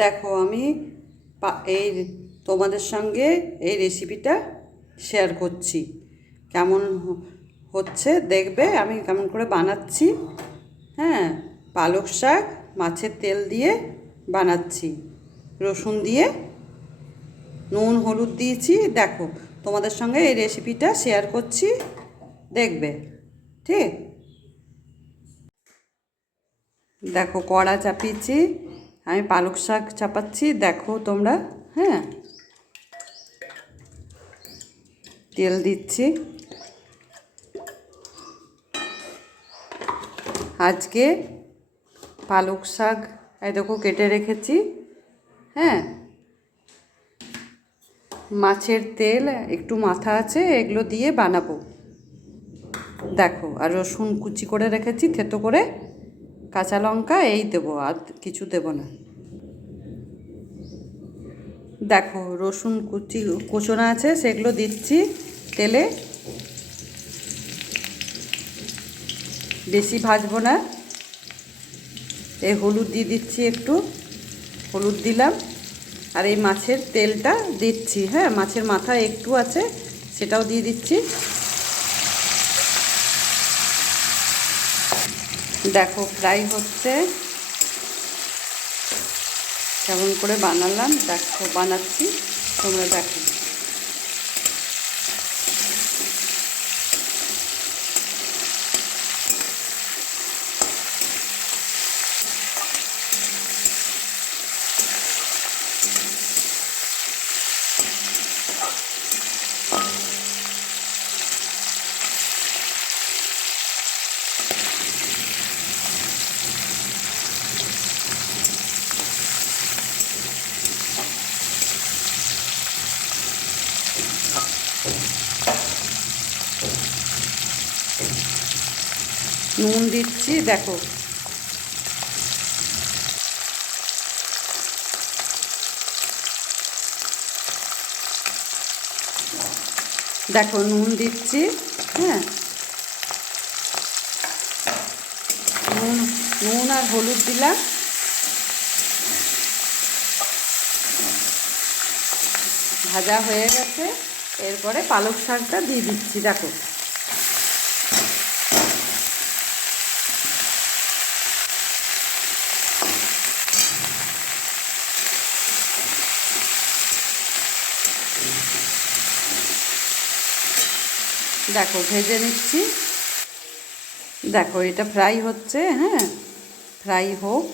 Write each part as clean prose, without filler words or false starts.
দেখো আমি এই তোমাদের সঙ্গে এই রেসিপিটা শেয়ার করছি। কেমন হচ্ছে দেখবে আমি কেমন করে বানাচ্ছি। হ্যাঁ, পালক শাক মাছের তেল দিয়ে বানাচ্ছি, রসুন দিয়ে, নুন হলুদ দিয়েছি। দেখো তোমাদের সঙ্গে এই রেসিপিটা শেয়ার করছি, দেখবে। ঠিক, দেখো কড়া চাপিয়েছি, আমি পালক শাক চাপাচ্ছি, দেখো তোমরা। হ্যাঁ, তেল দিচ্ছি। আজকে পালক শাক এই দেখো কেটে রেখেছি। হ্যাঁ, মাছের তেল একটু মাথা আছে, এগুলো দিয়ে বানাবো। দেখো, আর রসুন কুচি করে রেখেছি থেতো করে, কাঁচা লঙ্কা এই দেবো, আর কিছু দেবো না। দেখো রসুন কুচোনো আছে, সেগুলো দিচ্ছি তেলে। বেশি ভাজবো না। এই হলুদ দিয়ে দিচ্ছি, একটু হলুদ দিলাম। আর এই মাছের তেলটা দিচ্ছি। হ্যাঁ, মাছের মাথা একটু আছে, সেটাও দিয়ে দিচ্ছি। দেখো ফ্রাই হচ্ছে, কেমন করে বানালাম দেখো, বানাচ্ছি, তোমরা দেখো। নুন দিচ্ছি, দেখো। দেখো নুন দিচ্ছি। হ্যাঁ, নুন নুন আর হলুদ দিলাম। ভাজা হয়ে গেছে, এরপরে পালক শাকটা দিয়ে দিচ্ছি। দেখো, দেখো ভেজে নিচ্ছি। দেখো এটা ফ্রাই হচ্ছে। হ্যাঁ, ফ্রাই হোক।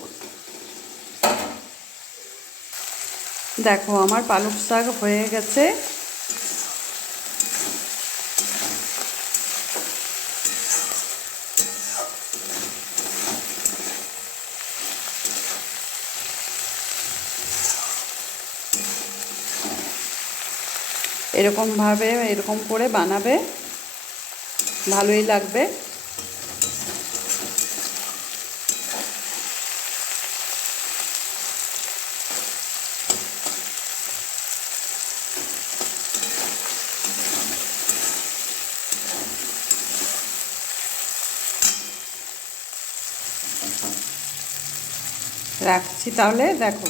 দেখো আমার পালক শাক হয়ে গেছে। এরকমভাবে এরকম করে বানাবে, ভালোই লাগবে। রাখছি তাহলে, দেখো।